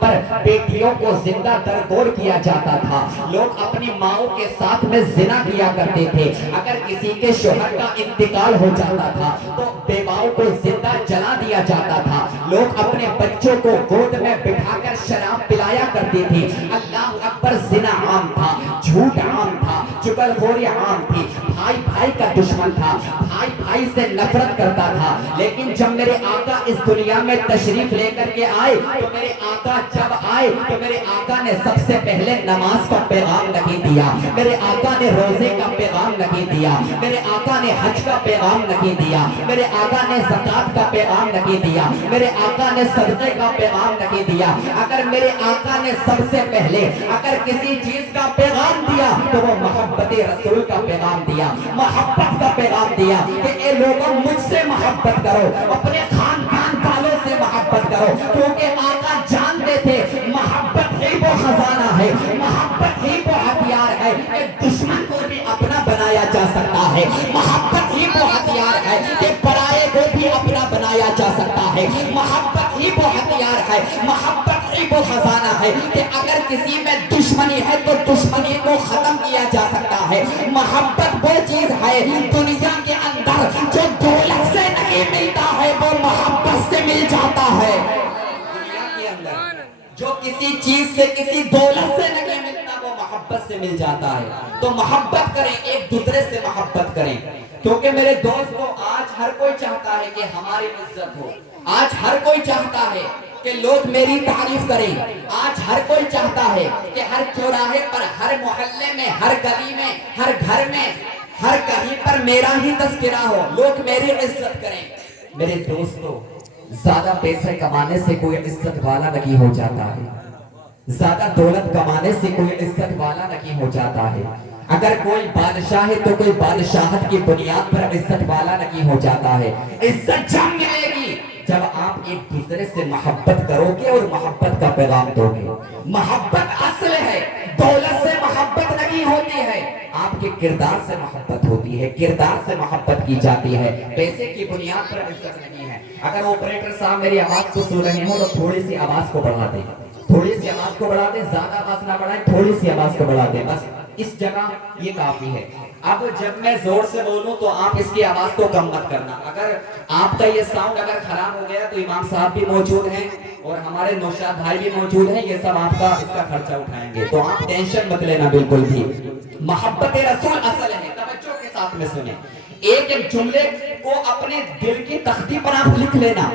پر بیٹیوں کو زندہ درگور کیا جاتا تھا، لوگ اپنی ماؤں کے ساتھ میں زنا کیا کرتے تھے، اگر کسی کے شوہر کا انتقال ہو جاتا تھا تو بیواؤں کو زندہ جلا دیا جاتا تھا، لوگ اپنے بچوں کو گود میں بٹھا کر شراب پلایا کرتے تھے۔ اللہ اکبر، زنا عام تھا، جھوٹ عام تھا، چغل خوری عام تھی، بھائی بھائی کا دشمن تھا، بھائی بھائی سے نفرت کرتا تھا۔ لیکن جب میرے آقا اس دنیا میں تشریف لے کر کے آئے تو میرے آقا جب آئے تو میرے آقا نے سب سے پہلے نماز کا پیغام نہیں دیا، میرے آقا نے روزے کا پیغام نہیں دیا، میرے آقا نے حج کا پیغام نہیں دیا، میرے آقا نے زکوٰۃ کا پیغام نہیں دیا، میرے آقا نے صدقے کا پیغام نہیں دیا۔ اگر میرے آقا نے سب سے پہلے اگر کسی چیز کا پیغام دیا تو وہ محبت رسول کا پیغام دیا، محبت کا پیغام دیا کہ اے لوگوں مجھ سے محبت کرو، اپنے خاندان والوں سے محبت کرو، کیونکہ آقا جانتے تھے محبت ہی وہ خزانہ ہے، محبت ہی وہ ہتھیار ہے، ایک دشمن کو بھی اپنا بنایا جا سکتا ہے، محبت ہی وہ ہتھیار ہے کہ پرائے کو بھی اپنا بنایا جا سکتا ہے، محبت ہی وہ ہتھیار ہے، محبت ہی وہ خزانہ ہے کہ اگر کسی میں دشمنی ہے تو دشمنی کو ختم کیا جا سکتا ہے۔ محبت وہ چیز ہے دنیا کے اندر جو دولت سے نہیں ملتا ہے، وہ محبت سے مل جاتا ہے۔ دنیا کے اندر جو کسی چیز سے کسی دولت سے نہیں ملتا وہ محبت سے مل جاتا ہے۔ تو محبت کریں، ایک دوسرے سے محبت کریں، کیونکہ میرے دوستو آج ہر کوئی چاہتا ہے کہ ہماری عزت ہو، آج ہر کوئی چاہتا ہے کہ لوگ میری تعریف کریں، آج ہر کوئی چاہتا ہے کہ ہر چوراہے پر، ہر محلے میں، ہر گلی میں، ہر گھر میں، ہر کہیں پر میرا ہی تذکرہ ہو، لوگ میری عزت کریں۔ میرے دوستو زیادہ پیسے کمانے سے کوئی عزت والا نہیں ہو جاتا ہے، زیادہ دولت کمانے سے کوئی عزت والا نہیں ہو جاتا ہے، اگر کوئی بادشاہ ہے تو کوئی بادشاہت کی بنیاد پر عزت والا نہیں ہو جاتا ہے۔ عزت جب ملے گی جب آپ ایک دوسرے سے محبت کرو گے اور محبت کا پیغام دو گے۔ محبت اصل ہے، دولت سے محبت نہیں ہوتی ہے، آپ کے کردار سے محبت ہوتی ہے، کردار سے محبت کی جاتی ہے، پیسے کی بنیاد پر عزت نہیں ہے۔ اگر آپریٹر صاحب میری آواز کو سن رہے ہوں تو تھوڑی سی آواز کو بڑھا دیں، تھوڑی سی آواز کو بڑھا دیں، زیادہ آواز نہ بڑھائیں، تھوڑی سی آواز کو بڑھا دیں، بس اس جگہ یہ کافی ہے۔ اب جب میں زور سے بولوں تو آپ اس کی آواز کو کم مت کرنا، اگر آپ کا یہ ساؤنڈ اگر خراب ہو گیا تو امام صاحب بھی موجود ہیں اور ہمارے نوشاد بھائی بھی موجود ہیں، یہ سب آپ کا اس کا خرچہ اٹھائیں گے، تو آپ ٹینشن مت لینا بالکل بھی۔ محبت رسول اصل ہے، توجہ کے ساتھ میں سنیں، ایک ایک جملے کو اپنے دل کی تختی پر آپ لکھ لینا۔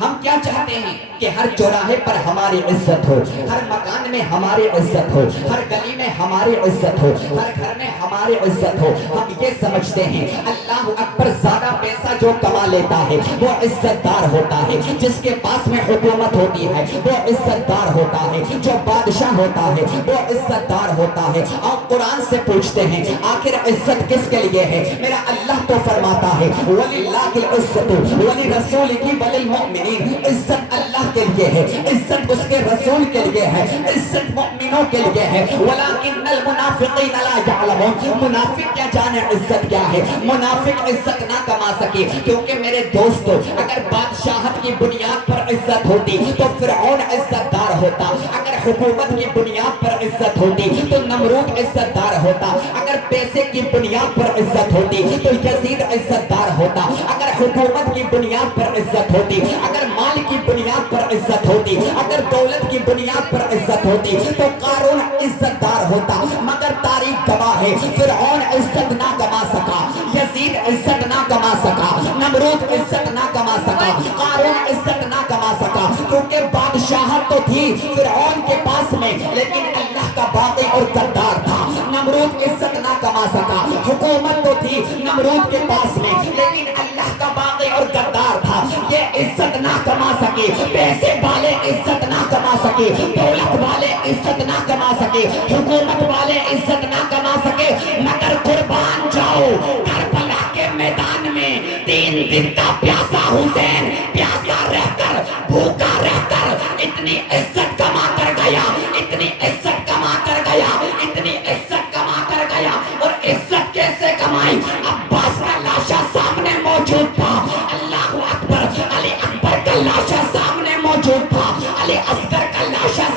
ہم کیا چاہتے ہیں کہ ہر چوراہے پر ہماری عزت ہو، ہر مکان میں ہماری عزت ہو، ہر گلی میں ہماری عزت ہو، ہر گھر میں ہماری عزت ہو۔ ہم یہ سمجھتے ہیں اللہ اکبر، زیادہ پیسہ جو کما لیتا ہے وہ عزت دار ہوتا ہے، جس کے پاس میں حکومت ہوتی ہے وہ عزت دار ہوتا ہے، جو بادشاہ ہوتا ہے وہ عزت دار ہوتا ہے۔ اور قرآن سے پوچھتے ہیں آخر عزت کس کے لیے ہے؟ میرا اللہ تو فرماتا ہے وَلِلَّهِ الْعِزَّةُ وَلِرَسُولِهِ وَلِلْمُؤْمِنِينَ، عزت اللہ کے لیے ہے، عزت اس کے رسول کے لیے ہے، عزت مؤمنوں کے لیے ہے۔ وَلَكِنَّ الْمُنَافِقِينَ لَا يَعْلَمُونَ، منافق کیا جانے عزت کیا ہے؟ منافق عزت نہ کما سکے، کیونکہ میرے دوستو اگر بادشاہت کی بنیاد پر عزت ہوتی تو فرعون عزت دار ہوتا، اگر حکومت کی بنیاد پر عزت ہوتی تو نمرود عزت دار ہوتا، اگر پیسے کی بنیاد پر عزت ہوتی تو یزید عزت دار ہوتا، اگر حکومت کی بنیاد پر عزت ہوتی، اگر مال کی بنیاد پر عزت ہوتی، اگر دولت کی بنیاد پر عزت ہوتی تو قارون عزت دار ہوتا۔ مگر تاریخ گواہ ہے فرعون عزت نہ کما سکا، یزید عزت نہ کما سکا، نمرود عزت نہ کما سکا، قارون عزت نہ کما سکا، کیونکہ بادشاہت تو تھی فرعون کے پاس میں لیکن اللہ کا باغی اور غدار تھا۔ نمرود عزت نہ کما سکا، حکومت تو تھی نمرود کے پاس میں لیکن اللہ کا باغی اور غدار تھا، یہ عزت نہ کما سکے، پیسے والے عزت نہ کما سکے، دولت والے عزت نہ کما سکے، حکومت والے عزت نہ کما سکے، مگر قربان جاؤ کربلا کے میدان میں 3 دن کا پیاسا حسین پیاسا رہ کر بھوکا رہ کر اتنی عزت کما کر گیا، اتنی عزت کما کر گیا، اتنی عزت کما کر گیا۔ اور عزت کیسے کمائی؟ عباس کا لاشا سامنے موجود تھا، اللہ اکبر، علی اکبر کا لاشا سامنے موجود تھا، علی اصغر کا لاشا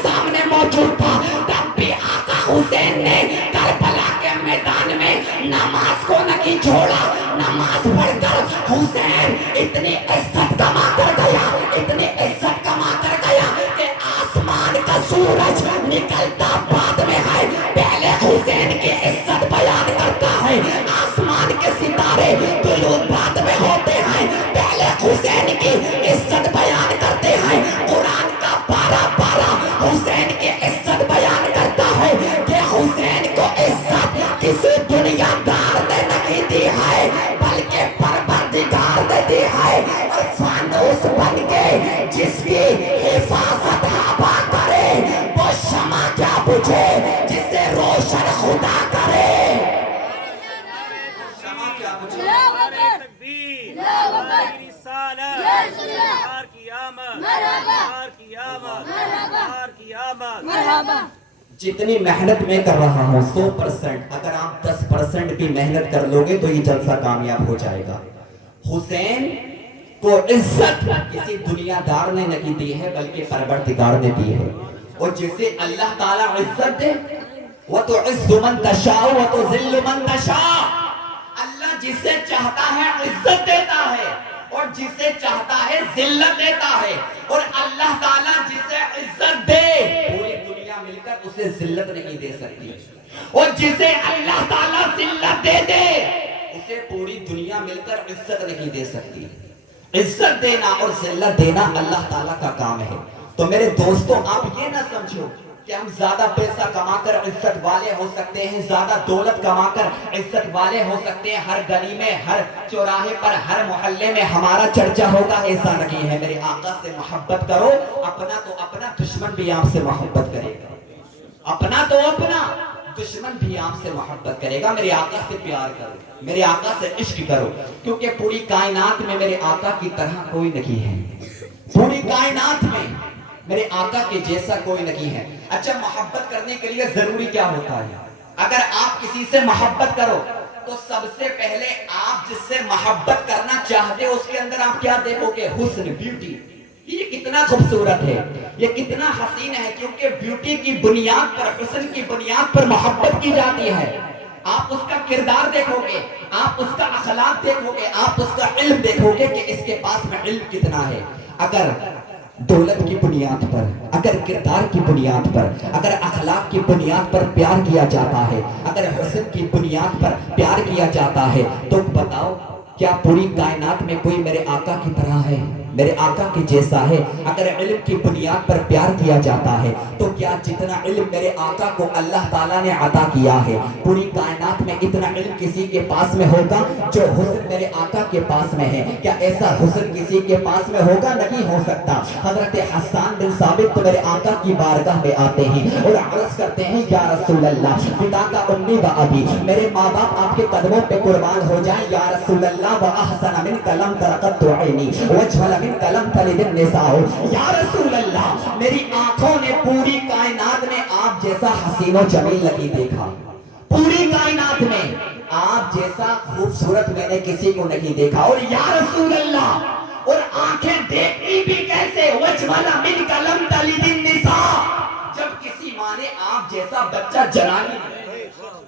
نہیں چھوڑا. نماز پڑھ کر حسین اتنی عزت کما کر گیا, اتنی عزت کما کر گیا کہ آسمان کا سورج نکلتا بعد میں ہے, پہلے حسین کی عزت بیان کرتا ہے. آسمان کے ستارے طلوع بعد میں ہوتے ہیں, پہلے حسین کی عزت بیان کرتے ہیں. قرآن کا پارہ پارہ حسین کی عزت بیان کرتا ہے کہ حسین کو عزت کسی دنیا دار نے نہیں دی ہے, بلکہ پروردگار نے دی ہے. اور فانوس بن کے جس کی حفاظت ہوا کرے وہ شمع کیا بجھے جسے روشن خدا کرے. جتنی محنت میں کر رہا ہوں 100%, اگر آپ 10% بھی محنت کر لوگے تو یہ جلسہ کامیاب ہو جائے گا. حسین کو عزت کسی دنیا دار نے نہیں دی ہے بلکہ پروردگار نے دی ہے. اور جسے اللہ تعالیٰ عزت دے وَتُعِزُّ مَن تَشَاءُ وَتُذِلُّ مَن تَشَاءُ, اللہ جسے چاہتا ہے عزت دیتا ہے اور جسے چاہتا ہے ذلت دیتا ہے. اور اللہ تعالیٰ جسے عزت دے پوری دنیا مل کر اسے ذلت نہیں دے سکتی, اور جسے اللہ تعالیٰ ذلت دے دے اسے پوری دنیا مل کر عزت نہیں دے سکتی. عزت دینا اور ذلت دینا اللہ تعالیٰ کا کام ہے. تو میرے دوستو آپ یہ نہ سمجھو کہ ہم زیادہ پیسہ کما کر عزت والے ہو سکتے ہیں, زیادہ دولت کما کر عزت والے ہو سکتے ہیں, ہر گلی میں, ہر چوراہے پر, ہر محلے میں ہمارا چرچا ہوگا. ایسا نہیں ہے. میرے آقا سے محبت کرو, اپنا تو اپنا دشمن بھی آپ سے محبت کرے گا, اپنا تو اپنا دشمن بھی آپ سے محبت کرے گا. میرے آقا سے پیار کرو, میرے آقا سے عشق کرو, کیونکہ پوری کائنات میں میرے آقا کی طرح کوئی نہیں ہے. پوری کائنات میں میرے آقا کے جیسا کوئی نہیں ہے. اچھا, محبت کرنے کے لیے ضروری کیا ہوتا ہے؟ اگر آپ کسی سے محبت کرو تو سب سے پہلے آپ جس سے محبت کرنا چاہتے ہو اس کے اندر آپ کیا دیکھو گے؟ حسن, بیوٹی. یہ کتنا خوبصورت ہے, یہ کتنا حسین ہے, کیونکہ بیوٹی کی بنیاد پر, حسن کی بنیاد پر محبت کی جاتی ہے. آپ اس کا کردار دیکھو گے, آپ اس کا اخلاق دیکھو گے, آپ اس کا علم دیکھو گے کہ اس کے پاس میں علم کتنا ہے. اگر دولت کی بنیاد پر, اگر کردار کی بنیاد پر, اگر اخلاق کی بنیاد پر پیار کیا جاتا ہے, اگر حسن کی بنیاد پر پیار کیا جاتا ہے, تو بتاؤ کیا پوری کائنات میں کوئی میرے آقا کی طرح ہے, میرے آقا کے جیسا ہے؟ اگر علم کی بنیاد پر پیار کیا جاتا ہے تو کیا جتنا علم میرے آقا کو اللہ تعالیٰ نے عطا کیا ہے پوری کائنات میں اتنا علم کسی کے پاس میں ہوگا جو حسن میرے آقا کے پاس میں ہے؟ کیا ایسا حسن کسی کے پاس میں ہوگا؟ نہیں ہو سکتا. حضرت حسان بن ثابت تو میرے آقا کی بارگاہ میں آتے ہیں اور عرض کرتے ہیں یا رسول اللہ, فدا کا امی و ابی, میرے ماں باپ آپ کے قدموں پہ قربان ہو جائیں. یا رسول اللہ, وَأَحْسَنَ مِنْكَ لَمْ تَرَقَتْ عَيْنِي وَاجْمَلَ مِنْكَ لَمْ تَلِدِ النِّسَاءُ. یا رسول اللہ, میری آنکھوں نے پوری کائنات میں آپ جیسا حسین و جمیل نہیں دیکھا. پوری کائنات میں آپ جیسا خوبصورت میں نے کسی کو نہیں دیکھا. اور یا رسول اللہ, اور آنکھیں دیکھتی بھی کیسے؟ وَاجْمَلَ مِنْكَ لَمْ تَلِدِ النِّسَاءُ. جب کسی ماں نے آپ جیسا بچہ جنا نہیں,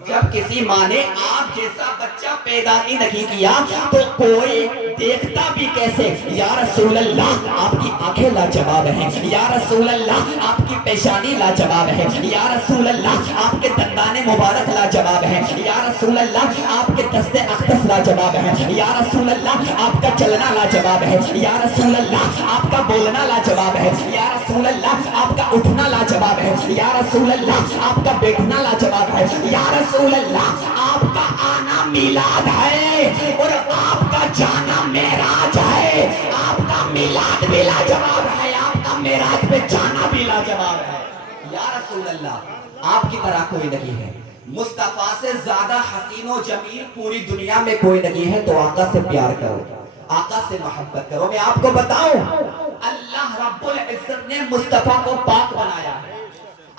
جب کسی ماں نے آپ جیسا بچہ پیدا ہی نہیں کیا تو کوئی دیکھتا بھی کیسے؟ یا رسول اللہ, آپ کی آنکھیں لاجواب ہیں. یا رسول اللہ, آپ کی پیشانی لاجواب ہے. یا رسول اللہ, آپ کے دندان مبارک لاجواب ہیں. یا رسول اللہ, آپ کے دست اقدس لاجواب ہیں. یا رسول اللہ, آپ کا چلنا لاجواب ہے. یا رسول اللہ, آپ کا بولنا لاجواب ہے. یا رسول اللہ, آپ کا اٹھنا لاجواب ہے. یا رسول اللہ, آپ کا بیٹھنا لاجواب ہے. یا رسول اللہ, آپ کا آنا میلاد ہے اور آپ کا جانا معراج ہے. آپ کا میلاد بھی لاجواب ہے, آپ کا معراج پہ جانا بھی لاجواب ہے. یا رسول اللہ, آپ کی طرح کوئی نہیں ہے. مصطفیٰ سے زیادہ حسین و جمیل پوری دنیا میں کوئی نہیں ہے. تو آقا سے پیار کرو, آقا سے محبت کرو. میں آپ کو بتاؤں, اللہ رب العزت نے مصطفیٰ کو پاک بنایا ہے.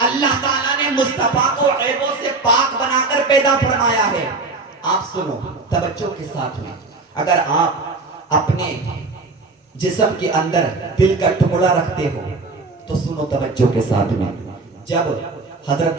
اللہ تعالیٰ نے مصطفیٰ کو عیبوں سے پاک بنا کر پیدا فرمایا ہے. آپ سنو توجہ کے ساتھ میں, اگر آپ اپنے جسم کے اندر دل کا ٹکڑا رکھتے ہو تو سنو توجہ کے ساتھ میں. جب حضرت